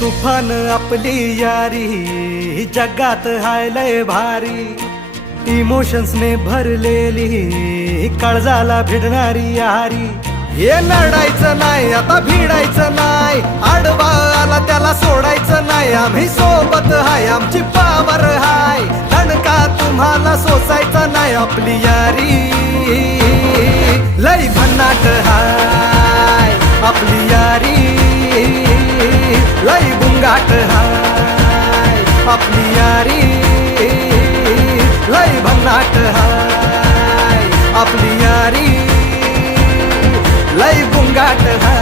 तुफान आपली यारी जगात हाय लय भारी, इमोशन्स ने भरलेली काळजाला भिडणारी यारी. हे लढायचं नाही आता भिडायचं नाही, आडवा आला त्याला सोडायचं नाही. आम्ही सोबत हाय आमची पावर हाय, दणका तुम्हाला सोसायचा नाही. आपली यारी लय भन्नाट हाय, आपली यारी लय बुंगाट हाय. आपली यारी लय भन्नाट हाय, आपली यारी लय बुंगाट हाय.